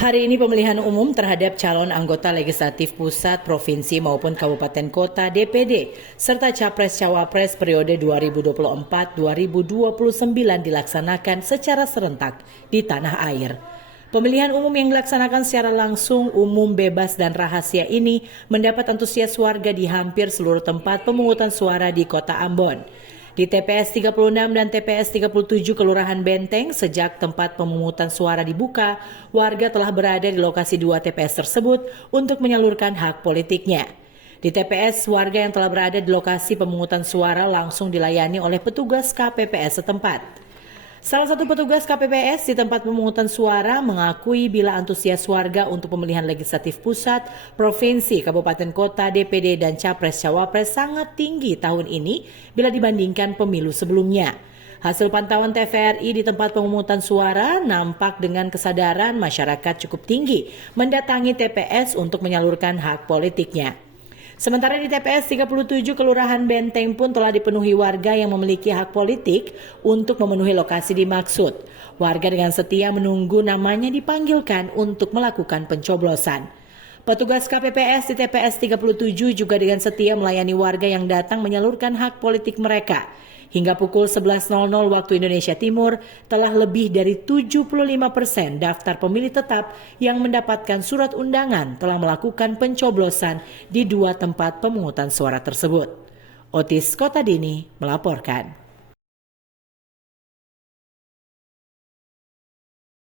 Hari ini pemilihan umum terhadap calon anggota legislatif pusat, provinsi maupun kabupaten kota DPD serta capres-cawapres periode 2024-2029 dilaksanakan secara serentak di tanah air. Pemilihan umum yang dilaksanakan secara langsung, umum, bebas, dan rahasia ini mendapat antusias warga di hampir seluruh tempat pemungutan suara di kota Ambon. Di TPS 36 dan TPS 37 Kelurahan Benteng, sejak tempat pemungutan suara dibuka, warga telah berada di lokasi 2 TPS tersebut untuk menyalurkan hak politiknya. Di TPS, warga yang telah berada di lokasi pemungutan suara langsung dilayani oleh petugas KPPS setempat. Salah satu petugas KPPS di tempat pemungutan suara mengakui bila antusias warga untuk pemilihan legislatif pusat, provinsi, kabupaten kota, DPD, dan capres-cawapres sangat tinggi tahun ini bila dibandingkan pemilu sebelumnya. Hasil pantauan TVRI di tempat pemungutan suara nampak dengan kesadaran masyarakat cukup tinggi mendatangi TPS untuk menyalurkan hak politiknya. Sementara di TPS 37 Kelurahan Benteng pun telah dipenuhi warga yang memiliki hak politik untuk memenuhi lokasi dimaksud. Warga dengan setia menunggu namanya dipanggilkan untuk melakukan pencoblosan. Petugas KPPS di TPS 37 juga dengan setia melayani warga yang datang menyalurkan hak politik mereka. Hingga pukul 11.00 waktu Indonesia Timur, telah lebih dari 75% daftar pemilih tetap yang mendapatkan surat undangan telah melakukan pencoblosan di 2 tempat pemungutan suara tersebut. Otis Kotadini melaporkan.